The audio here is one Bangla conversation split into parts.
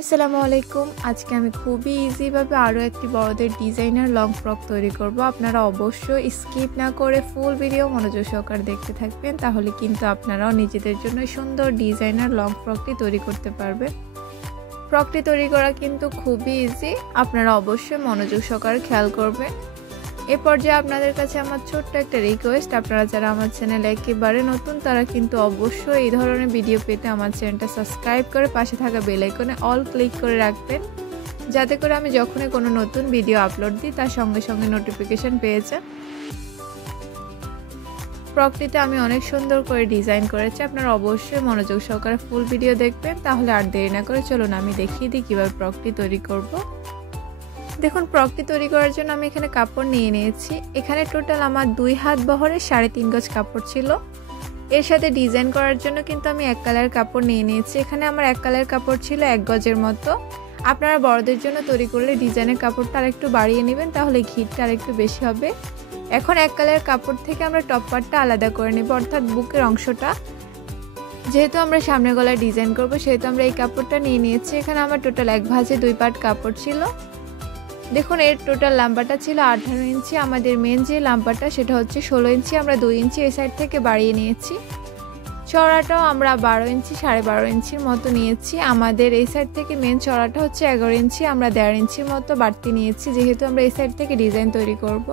আসসালামু আলাইকুম। আজকে আমি খুবই ইজি ভাবে আরো একটি বড়দের ডিজাইনার লং ফ্রক তৈরি করব। আপনারা অবশ্যই স্কিপ না করে ফুল ভিডিও মনোযোগ সহকারে দেখতে থাকবেন, তাহলে কিন্তু আপনারাও নিজেদের জন্য সুন্দর ডিজাইনার লং ফ্রকটি তৈরি করতে পারবেন। ফ্রকটি তৈরি করা কিন্তু খুবই ইজি, আপনারা অবশ্যই মনোযোগ সহকারে খেয়াল করবেন। এ পর্যায়ে আপনাদের কাছে আমার ছোট্ট একটা রিকোয়েস্ট, আপনারা যারা আমার চ্যানেলে একেবারে নতুন তারা কিন্তু অবশ্যই এই ধরনের ভিডিও পেতে আমার চ্যানেলটা সাবস্ক্রাইব করে পাশে থাকা বেল আইকনে অল ক্লিক করে রাখবেন, যাতে করে আমি যখনই কোনো নতুন ভিডিও আপলোড দিই তার সঙ্গে সঙ্গে নোটিফিকেশন পেয়ে যান। ফ্রকটিতে আমি অনেক সুন্দর করে ডিজাইন করেছি, আপনারা অবশ্যই মনোযোগ সহকারে ফুল ভিডিও দেখবেন। তাহলে আর দেরি না করে চলুন আমি দেখিয়ে দিই কীভাবে ফ্রকটি তৈরি করব। দেখুন, ফ্রকটি তৈরি করার জন্য আমি এখানে কাপড় নিয়ে নিয়েছি। এখানে টোটাল আমার 2 হাত বহরের 3.5 গজ কাপড় ছিল। এর সাথে ডিজাইন করার জন্য কিন্তু আমি এক কালার কাপড় নিয়ে নিয়েছি। এখানে আমার এক কালার কাপড় ছিল 1 গজের মতো। আপনারা বড়দের জন্য তৈরি করলে ডিজাইনের কাপড়টা আরেকটু বাড়িয়ে নেবেন, তাহলে ঘিরটা আরেকটু বেশি হবে। এখন এক কালার কাপড় থেকে আমরা টপ পার্টটা আলাদা করে নেব, অর্থাৎ বুকের অংশটা। যেহেতু আমরা সামনে গলায় ডিজাইন করব সেহেতু আমরা এই কাপড়টা নিয়ে নিয়েছি। এখানে আমার টোটাল 1 ভাঁজে 2 পার্ট কাপড় ছিল। দেখুন, এর টোটাল লম্বাটা ছিল 18 ইঞ্চি। আমাদের মেন যে লম্বাটা সেটা হচ্ছে 16 ইঞ্চি। আমরা 2 ইঞ্চি এই সাইড থেকে বাড়িয়ে নিয়েছি। চওড়াটাও আমরা 12 ইঞ্চি 12.5 ইঞ্চির মতো নিয়েছি। আমাদের এই সাইড থেকে মেন চওড়াটা হচ্ছে 11 ইঞ্চি। আমরা 1.5 ইঞ্চির মতো বাড়তি নিয়েছি, যেহেতু আমরা এই সাইড থেকে ডিজাইন তৈরি করব।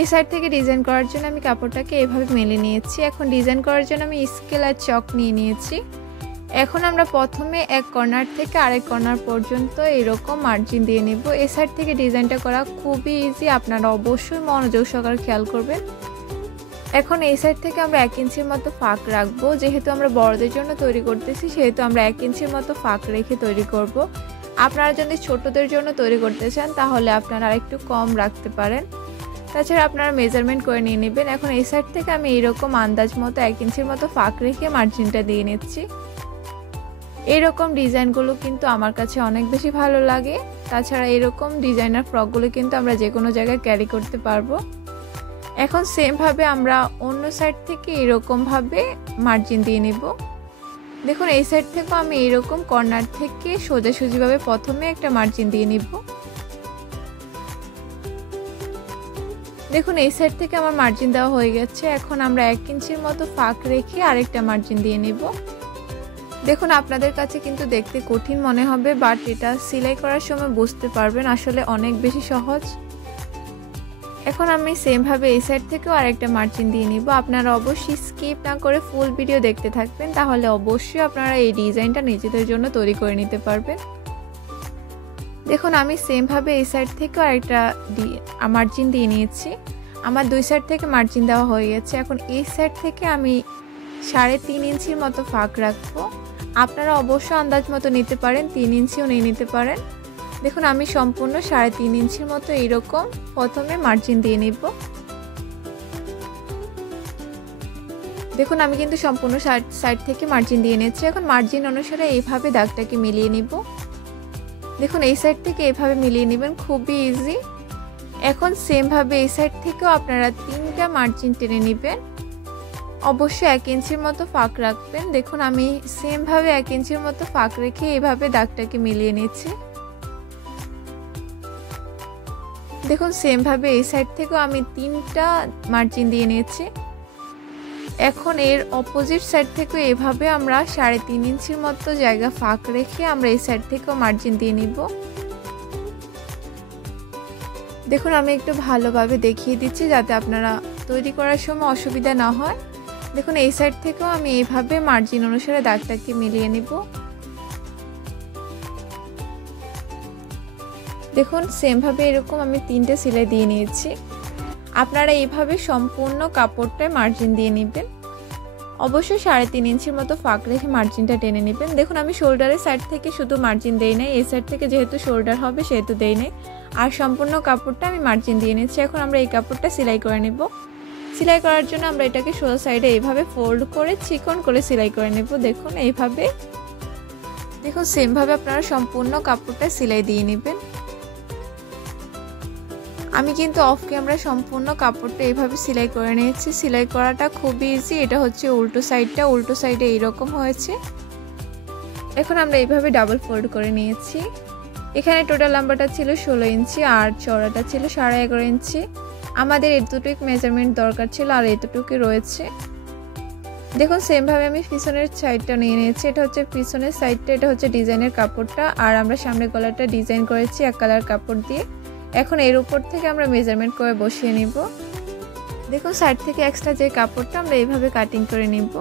এই সাইড থেকে ডিজাইন করার জন্য আমি কাপড়টাকে এভাবে মেলে নিয়েছি। এখন ডিজাইন করার জন্য আমি স্কেল আর চক নিয়ে নিয়েছি। এখন আমরা প্রথমে এক কর্নার থেকে আরেক কর্নার পর্যন্ত এরকম মার্জিন দিয়ে নেব। এই সাইড থেকে ডিজাইনটা করা খুবই ইজি, আপনারা অবশ্যই মনোযোগ সহকারে খেয়াল করবেন। এখন এই সাইড থেকে আমরা 1 ইঞ্চির মতো ফাঁক রাখবো। যেহেতু আমরা বড়দের জন্য তৈরি করতেছি সেহেতু আমরা 1 ইঞ্চির মতো ফাঁক রেখে তৈরি করব। আপনারা যদি ছোটদের জন্য তৈরি করতে চান তাহলে আপনারা আরেকটু কম রাখতে পারেন। তাছাড়া আপনারা মেজারমেন্ট করে নিয়ে নেবেন। এখন এই সাইড থেকে আমি এইরকম আন্দাজ মতো 1 ইঞ্চির মতো ফাঁক রেখে মার্জিনটা দিয়ে নিচ্ছি। এরকম ডিজাইনগুলো কিন্তু আমার কাছে অনেক বেশি ভালো লাগে। তাছাড়া এরকম ডিজাইনার ফ্রকগুলো কিন্তু আমরা যে কোনো জায়গায় ক্যারি করতে পারবো। এখন সেমভাবে আমরা অন্য সাইড থেকে এরকমভাবে মার্জিন দিয়ে নেব। দেখুন, এই সাইড থেকেও আমি এরকম কর্নার থেকে সোজাসুজিভাবে প্রথমে একটা মার্জিন দিয়ে নিব। দেখুন, এই সাইড থেকে আমার মার্জিন দেওয়া হয়ে গেছে। এখন আমরা 1 ইঞ্চির মতো ফাঁক রেখে আরেকটা মার্জিন দিয়ে নেব। দেখুন, আপনাদের কাছে কিন্তু দেখতে কঠিন মনে হবে, বাট এটা সেলাই করার সময় বুঝতে পারবেন আসলে অনেক বেশি সহজ। এখন আমি সেমভাবে এই সাইড থেকেও আরেকটা মার্জিন দিয়ে নিব। আপনারা অবশ্যই স্কিপ না করে ফুল ভিডিও দেখতে থাকবেন, তাহলে অবশ্যই আপনারা এই ডিজাইনটা নিজেদের জন্য তৈরি করে নিতে পারবেন। দেখুন, আমি সেমভাবে এই সাইড থেকেও আরেকটা মার্জিন দিয়ে নিয়েছি। আমার 2 সাইড থেকে মার্জিন দেওয়া হয়ে গেছে। এখন এই সাইড থেকে আমি 3.5 ইঞ্চির মতো ফাঁক রাখবো। আপনারা অবশ্যই আন্দাজ মতো নিতে পারেন, 3 ইঞ্চিও নিয়ে নিতে পারেন। দেখুন, আমি সম্পূর্ণ 3.5 ইঞ্চির মতো এইরকম প্রথমে মার্জিন দিয়ে নিব। দেখুন, আমি কিন্তু সম্পূর্ণ সাইড থেকে মার্জিন দিয়ে নিচ্ছি। এখন মার্জিন অনুসারে এইভাবে দাগটাকে মিলিয়ে নিব। দেখুন, এই সাইড থেকে এইভাবে মিলিয়ে নেবেন, খুবই ইজি। এখন সেমভাবে এই সাইড থেকেও আপনারা 3টা মার্জিন টেনে নেবেন। অবশ্যই 1 ইঞ্চির মতো ফাঁক রাখবেন। দেখুন, আমি সেমভাবে 1 ইঞ্চির মতো ফাঁক রেখে এইভাবে দাগটাকে মিলিয়ে নিচ্ছি। দেখুন, সেমভাবে এই সাইড থেকেও আমি 3টা মার্জিন দিয়ে নিয়েছি। এখন এর অপোজিট সাইড থেকেও এভাবে আমরা 3.5 ইঞ্চির মতো জায়গা ফাঁক রেখে আমরা এই সাইড থেকেও মার্জিন দিয়ে নিব। দেখুন, আমি একটু ভালোভাবে দেখিয়ে দিচ্ছি যাতে আপনারা তৈরি করার সময় অসুবিধা না হয়। দেখুন, এই সাইড থেকেও আমি এইভাবে মার্জিন অনুসারে দাগটাকে মিলিয়ে নিব। দেখুন, সেমভাবে এরকম আমি 3টে সেলাই দিয়ে নিয়েছি। আপনারা এইভাবে সম্পূর্ণ কাপড়টায় মার্জিন দিয়ে নেবেন। অবশ্যই 3.5 ইঞ্চির মতো ফাঁক রেখে মার্জিনটা টেনে নেবেন। দেখুন, আমি শোল্ডারের সাইড থেকে শুধু মার্জিন দেই নাই, এই সাইড থেকে যেহেতু শোল্ডার হবে সেহেতু দেই নাই, আর সম্পূর্ণ কাপড়টা আমি মার্জিন দিয়ে নিচ্ছি। এখন আমরা এই কাপড়টা সেলাই করে নেব। সেলাই করার জন্য আমরা এটাকে সোজা সাইডে এইভাবে ফোল্ড করে চিকন করে সেলাই করে নেব। দেখুন, এইভাবে। দেখুন, সেমভাবে আপনারা সম্পূর্ণ কাপড়টা সেলাই দিয়ে নেবেন। আমি কিন্তু অফ ক্যামেরা সম্পূর্ণ কাপড়টা এইভাবে সেলাই করে নিয়েছি। সেলাই করাটা খুবই ইজি। এটা হচ্ছে উল্টো সাইডটা, উল্টো সাইডে এইরকম হয়েছে। এখন আমরা এইভাবে ডাবল ফোল্ড করে নিয়েছি। এখানে টোটাল লম্বাটা ছিল 16 ইঞ্চি আর চওড়াটা ছিল 11.5 ইঞ্চি। আমাদের এতটুকু মেজারমেন্ট দরকার ছিল আর এতটুকু রয়েছে। দেখুন সেমভাবে আমি পিছনের সাইডটা নিয়ে নিয়েছি। এটা হচ্ছে পিছনের সাইডটা, এটা হচ্ছে ডিজাইনের কাপড়টা আর আমরা সামনের গলাটা ডিজাইন করেছি এক কালার কাপড় দিয়ে। এখন এর উপর থেকে আমরা মেজারমেন্ট করে বসিয়ে নিব। দেখুন সাইড থেকে এক্সট্রা যে কাপড়টা আমরা এইভাবে কাটিং করে নিব।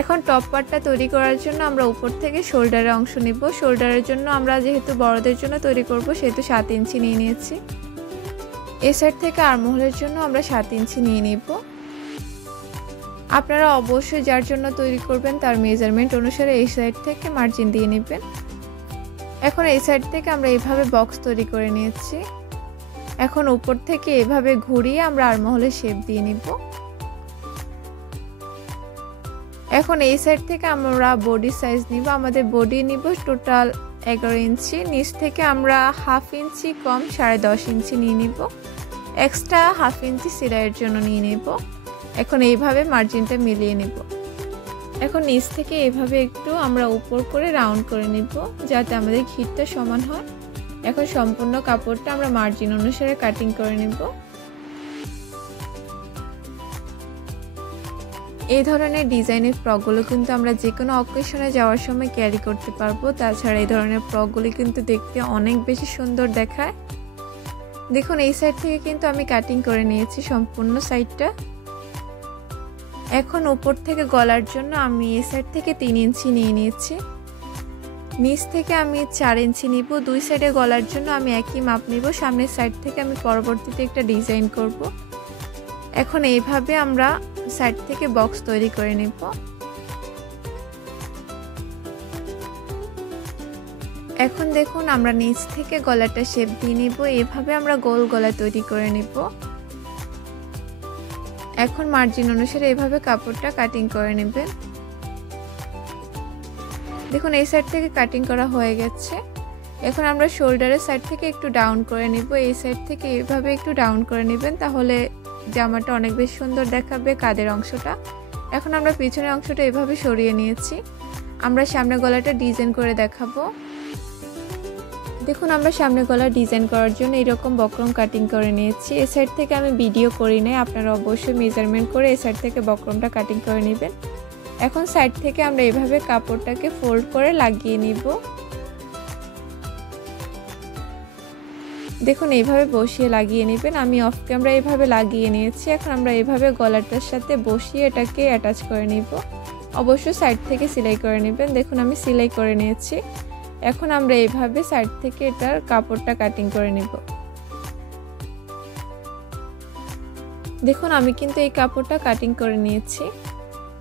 এখন টপ পার্টটা তৈরি করার জন্য আমরা উপর থেকে শোল্ডারের অংশ নিব। শোল্ডারের জন্য আমরা যেহেতু বড়দের জন্য তৈরি করব সেহেতু 7 ইঞ্চি নিয়ে নিয়েছি। এই সাইড থেকে আর্মহোলের জন্য আমরা 7 ইঞ্চি নিয়ে নিব। আপনারা অবশ্যই যার জন্য তৈরি করবেন তার মেজারমেন্ট অনুসারে এই সাইড থেকে মার্জিন দিয়ে নেবেন। এখন এই সাইড থেকে আমরা এইভাবে বক্স তৈরি করে নিয়েছি। এখন উপর থেকে এভাবে ঘুরিয়ে আমরা আর্মহোলের শেপ দিয়ে নিব। এখন এই সাইড থেকে আমরা বডি সাইজ নিব। আমাদের বডি নিব টোটাল 11 ইঞ্চি। নিচ থেকে আমরা হাফ ইঞ্চি কম 10.5 ইঞ্চি নিয়ে নিব। এক্সট্রা হাফ ইঞ্চি সেলাইয়ের জন্য নিয়ে নেব। এখন এইভাবে মার্জিনটা মিলিয়ে নেব। এখন নিচ থেকে এইভাবে একটু আমরা উপর করে রাউন্ড করে নেব যাতে আমাদের ঘিরটা সমান হয়। এখন সম্পূর্ণ কাপড়টা আমরা মার্জিন অনুসারে কাটিং করে নেব। এই ধরনের ডিজাইনের ফ্রকগুলো কিন্তু আমরা যে কোনো অকেশনে যাওয়ার সময় ক্যারি করতে পারবো। তাছাড়া এই ধরনের ফ্রকগুলি কিন্তু দেখতে অনেক বেশি সুন্দর দেখায়। দেখুন এই সাইড থেকে কিন্তু আমি কাটিং করে নিয়েছি সম্পূর্ণ সাইডটা। এখন উপর থেকে গলার জন্য আমি এই সাইড থেকে 3 ইঞ্চি নিয়ে নিয়েছি। নিচ থেকে আমি 4 ইঞ্চি নিব। দুই সাইডে গলার জন্য আমি একই মাপ নিব। সামনের সাইড থেকে আমি পরবর্তীতে একটা ডিজাইন করব। এখন এইভাবে আমরা সাইড থেকে বক্স তৈরি করে নেব। এখন দেখুন আমরা নিচ থেকে গলাটা শেপ দিয়ে নেব। এইভাবে আমরা গোল গলা তৈরি করে নেব। এখন মার্জিন অনুসারে এইভাবে কাপড়টা কাটিং করে নেবেন। দেখুন এই সাইড থেকে কাটিং করা হয়ে গেছে। এখন আমরা শোল্ডারের সাইড থেকে একটু ডাউন করে নিব। এই সাইড থেকে এইভাবে একটু ডাউন করে নেবেন, তাহলে জামাটা অনেক বেশি সুন্দর দেখাবে কাঁধের অংশটা। এখন আমরা পিছনের অংশটা এভাবে সরিয়ে নিয়েছি। আমরা সামনে গলাটা ডিজাইন করে দেখাবো। দেখুন আমরা সামনে গলা ডিজাইন করার জন্য এরকম বক্রম কাটিং করে নিয়েছি। এই সাইড থেকে আমি ভিডিও করি নাই, আপনারা অবশ্যই মেজারমেন্ট করে এই সাইড থেকে বক্রমটা কাটিং করে নেবেন। এখন সাইড থেকে আমরা এইভাবে কাপড়টাকে ফোল্ড করে লাগিয়ে নিব। দেখুন এইভাবে বসিয়ে লাগিয়ে নেবেন। আমি অফ ক্যামেরা এইভাবে লাগিয়ে নিয়েছি। এখন আমরা এইভাবে গলাটার সাথে বসিয়ে এটাকে অ্যাটাচ করে নিব। অবশ্যই সাইড থেকে সেলাই করে নেবেন। দেখুন আমি সেলাই করে নিয়েছি। এখন আমরা এইভাবে সাইড থেকে এটার কাপড়টা কাটিং করে নিব। দেখুন আমি কিন্তু এই কাপড়টা কাটিং করে নিয়েছি।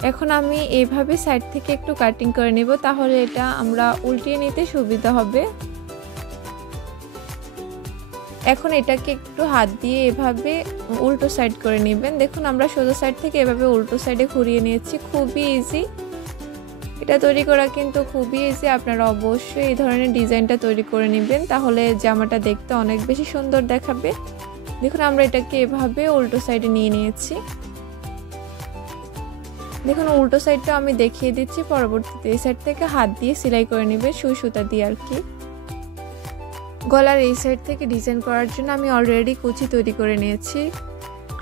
এখন আমি এইভাবে সাইড থেকে একটু কাটিং করে নিব, তাহলে এটা আমরা উল্টিয়ে নিতে সুবিধা হবে। এখন এটাকে একটু হাত দিয়ে এভাবে উল্টো সাইড করে নেবেন। দেখুন আমরা সোজা সাইড থেকে এভাবে উল্টো সাইডে ঘুরিয়ে নিয়েছি। খুবই ইজি, এটা তৈরি করা কিন্তু খুবই ইজি। আপনারা অবশ্যই এই ধরনের ডিজাইনটা তৈরি করে নেবেন, তাহলে জামাটা দেখতে অনেক বেশি সুন্দর দেখাবে। দেখুন আমরা এটাকে এভাবে উল্টো সাইডে নিয়ে নিয়েছি। দেখুন উল্টো সাইডটা আমি দেখিয়ে দিচ্ছি, পরবর্তীতে এই সাইড থেকে হাত দিয়ে সেলাই করে নেবেন, সুই সুতা দিয়ে আর কি। গলার এই সাইড থেকে ডিজাইন করার জন্য আমি অলরেডি কুচি তৈরি করে নিয়েছি।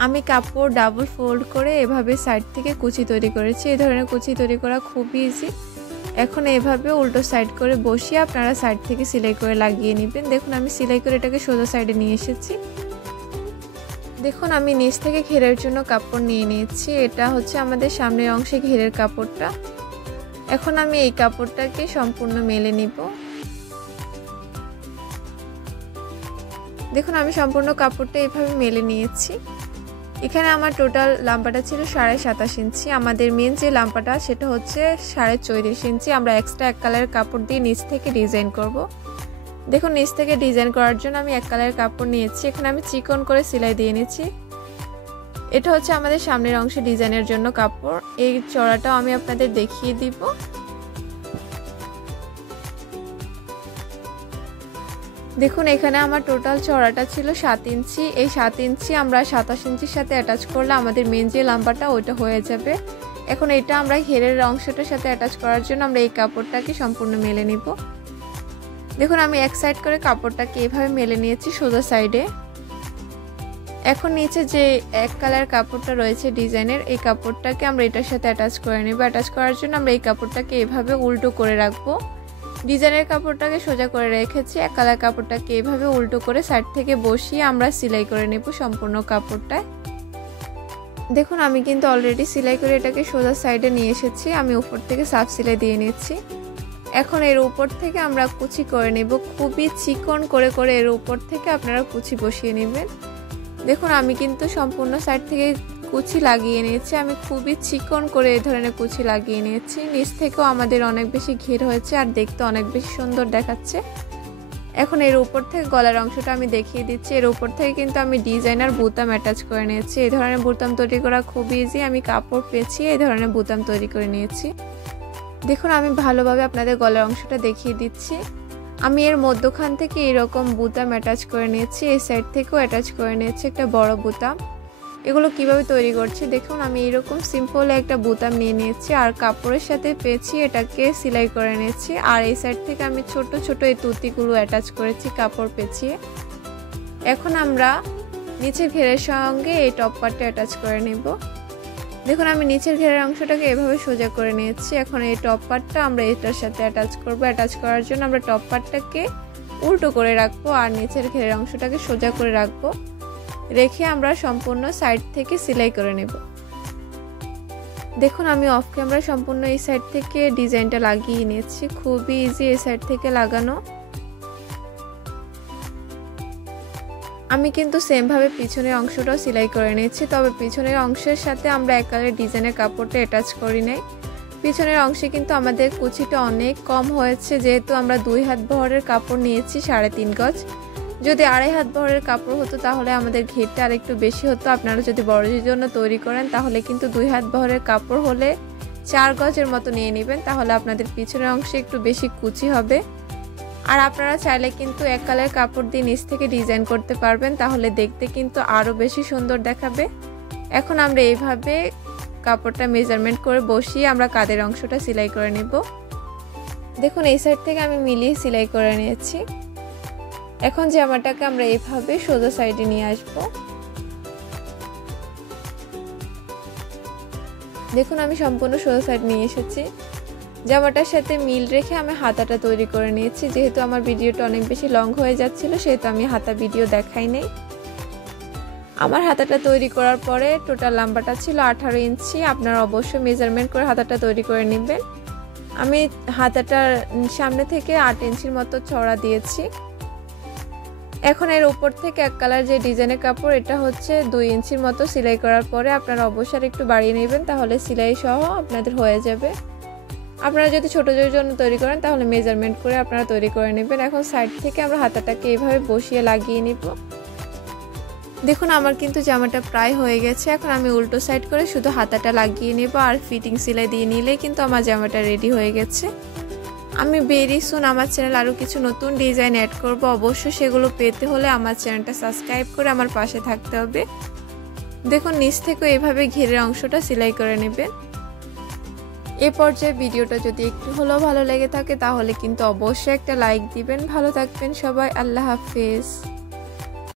আমি কাপড় ডাবল ফোল্ড করে এভাবে সাইড থেকে কুচি তৈরি করেছি। এই ধরনের কুচি তৈরি করা খুবই ইজি। এখন এভাবে উল্টো সাইড করে বসিয়ে আপনারা সাইড থেকে সেলাই করে লাগিয়ে নেবেন। দেখুন আমি সেলাই করে এটাকে সোজা সাইডে নিয়ে এসেছি। দেখুন আমি নিচ থেকে ঘেরের জন্য কাপড় নিয়ে নিয়েছি। এটা হচ্ছে আমাদের সামনের অংশে ঘেরের কাপড়টা। এখন আমি এই কাপড়টাকে সম্পূর্ণ মেলে নিব। দেখুন আমি সম্পূর্ণ কাপড়টা এইভাবে মেলে নিয়েছি। এখানে আমার টোটাল লাম্বাটা ছিল 27.5 ইঞ্চি। আমাদের মেন যে লাম্বাটা সেটা হচ্ছে 34.5 ইঞ্চি। আমরা এক্সট্রা এক কালারের কাপড় দিয়ে নিচ থেকে ডিজাইন করব। দেখুন নিচ থেকে ডিজাইন করার জন্য আমি এক কালারের কাপড় নিয়েছি। এখানে আমি চিকন করে সেলাই দিয়ে নিয়েছি। এটা হচ্ছে আমাদের সামনের অংশে ডিজাইনের জন্য কাপড়। এই চড়াটাও আমি আপনাদের দেখিয়ে দিব। দেখুন এখানে আমার টোটাল চড়াটা ছিল 7 ইঞ্চি। এই 7 ইঞ্চি আমরা 27 ইঞ্চির সাথে অ্যাটাচ করলে আমাদের মেন যে লাম্বাটা ওইটা হয়ে যাবে। এখন এটা আমরা ঘেরের অংশটার সাথে অ্যাটাচ করার জন্য আমরা এই কাপড়টাকে সম্পূর্ণ মেলে নিব। দেখুন আমি এক সাইড করে কাপড়টাকে এভাবে মেলে নিয়েছি সোজা সাইডে। এখন নিচে যে এক কালার কাপড়টা রয়েছে ডিজাইনের, এই কাপড়টাকে আমরা এটার সাথে অ্যাটাচ করে নেব। অ্যাটাচ করার জন্য আমরা এই কাপড়টাকে এভাবে উল্টো করে রাখবো। ডিজাইনের কাপড়টাকে সোজা করে রেখেছি, এক কালার কাপড়টাকে এভাবে উল্টো করে সাইড থেকে বসিয়ে আমরা সেলাই করে নেব সম্পূর্ণ কাপড়টায়। দেখুন আমি কিন্তু অলরেডি সেলাই করে এটাকে সোজা সাইডে নিয়ে এসেছি। আমি উপর থেকে সাফ সেলাই দিয়ে নিচ্ছি। এখন এর উপর থেকে আমরা কুচি করে নেব, খুবই চিকন করে করে এর উপর থেকে আপনারা কুচি বসিয়ে নেবেন। দেখুন আমি কিন্তু সম্পূর্ণ সাইড থেকে কুচি লাগিয়ে নিয়েছি। আমি খুবই চিকন করে এই ধরনের কুচি লাগিয়ে নিয়েছি। নিচ থেকেও আমাদের অনেক বেশি ঘের হয়েছে আর দেখতে অনেক বেশি সুন্দর দেখাচ্ছে। এখন এর উপর থেকে গলার অংশটা আমি দেখিয়ে দিচ্ছি। এর উপর থেকে কিন্তু আমি ডিজাইনার বুতাম অ্যাটাচ করে নিয়েছি। এই ধরনের বুতাম তৈরি করা খুব ইজি। আমি কাপড় পেঁচিয়ে এই ধরনের বুতাম তৈরি করে নিয়েছি। দেখুন আমি ভালোভাবে আপনাদের গলার অংশটা দেখিয়ে দিচ্ছি। আমি এর মধ্যখান থেকে এরকম বুতাম অ্যাটাচ করে নিয়েছি, এই সাইড থেকেও অ্যাটাচ করে নিয়েছি একটা বড় বুতাম। এগুলো কিভাবে তৈরি করছি দেখুন, আমি এরকম সিম্পল একটা বুতাম নিয়ে নিয়েছি আর কাপড়ের সাথে পেঁচিয়ে এটাকে সেলাই করে নিয়েছি। আর এই সাইড থেকে আমি ছোট ছোট এই তুতিগুলো অ্যাটাচ করেছি কাপড় পেঁচিয়ে। এখন আমরা নিচের ঘেরের সঙ্গে এই টপ পার্টটা অ্যাটাচ করে নেব। দেখুন আমি নিচের ঘেরের অংশটাকে এভাবে সোজা করে নিয়েছি। এখন এই টপ পার্টটা আমরা এটার সাথে অ্যাটাচ করব। অ্যাটাচ করার জন্য আমরা টপ পার্টটাকে উল্টো করে রাখবো আর নিচের ঘেরের অংশটাকে সোজা করে রাখবো। রেখে আমরা সম্পূর্ণ সাইড থেকে সেলাই করে নেব। দেখুন আমি অফ ক্যামেরা সম্পূর্ণ এই সাইড থেকে ডিজাইনটা লাগিয়ে নিয়েছি। খুবই ইজি এই সাইড থেকে লাগানো। আমি কিন্তু সেম ভাবে পিছনের অংশটাও সেলাই করে নিয়েছি, তবে পিছনের অংশের সাথে আমরা এক কালার ডিজাইনের কাপড়টা অ্যাটাচ করি নাই। পিছনের অংশে কিন্তু আমাদের কুচিটা অনেক কম হয়েছে, যেহেতু আমরা 2 হাত বহরের কাপড় নিয়েছি 3.5 গজ। যদি 2.5 হাত বহরের কাপড় হতো তাহলে আমাদের ঘেরটা আরেকটু বেশি হতো। আপনারা যদি বড়দের জন্য তৈরি করেন তাহলে কিন্তু 2 হাত বহরের কাপড় হলে 4 গজের মতো নিয়ে নেবেন, তাহলে আপনাদের পিছনের অংশে একটু বেশি কুচি হবে। আর আপনারা চাইলে কিন্তু এক কালার কাপড় দিয়ে নিচ থেকে ডিজাইন করতে পারবেন, তাহলে দেখতে কিন্তু আরও বেশি সুন্দর দেখাবে। এখন আমরা এইভাবে কাপড়টা মেজারমেন্ট করে বসিয়ে আমরা কাঁধের অংশটা সেলাই করে নেব। দেখুন এই সাইড থেকে আমি মিলিয়ে সেলাই করে নিয়েছি। এখন জামাটাকে আমরা এইভাবে সোজা সাইডে নিয়ে আসব। দেখুন আমি সম্পূর্ণ সোজা সাইড নিয়ে এসেছি। জামাটার সাথে মিল রেখে আমি হাতাটা তৈরি করে নিয়েছি। যেহেতু আমার ভিডিওটা অনেক বেশি লং হয়ে যাচ্ছিল সেহেতু আমি হাতা ভিডিও দেখাই নাই। আমার হাতাটা তৈরি করার পরে টোটাল লম্বাটা ছিল 18 ইঞ্চি। আপনারা অবশ্যই মেজারমেন্ট করে হাতাটা তৈরি করে নেবেন। আমি হাতাটার সামনে থেকে 8 ইঞ্চির মতো চওড়া দিয়েছি। এখন এর উপর থেকে এক কালার যে ডিজাইনের কাপড়, এটা হচ্ছে 2 ইঞ্চির মতো সেলাই করার পরে আপনারা অবশ্যই একটু বাড়িয়ে নেবেন, তাহলে সেলাই সহ আপনাদের হয়ে যাবে। আপনারা যদি ছোটদের জন্য তৈরি করেন তাহলে মেজারমেন্ট করে আপনারা তৈরি করে নেবেন। এখন সাইড থেকে আমরা হাতাটাকে এইভাবে বসিয়ে লাগিয়ে নিব। দেখুন আমার কিন্তু জামাটা প্রায় হয়ে গেছে। এখন আমি উল্টো সাইড করে শুধু হাতাটা লাগিয়ে নেব আর ফিটিং সেলাই দিয়ে নিলেই কিন্তু আমার জামাটা রেডি হয়ে গেছে। আমি ভেরি সুন আমার চ্যানেল আরও কিছু নতুন ডিজাইন অ্যাড করব। অবশ্যই সেগুলো পেতে হলে আমার চ্যানেলটা সাবস্ক্রাইব করে আমার পাশে থাকতে হবে। দেখুন নিচ থেকে এভাবে ঘেরের অংশটা সেলাই করে নেবেন। এ পর্যায়ে ভিডিওটা যদি একটু হলেও ভালো লেগে থাকে তাহলে কিন্তু অবশ্যই একটা লাইক দিবেন। ভালো থাকবেন সবাই, আল্লাহ হাফেজ।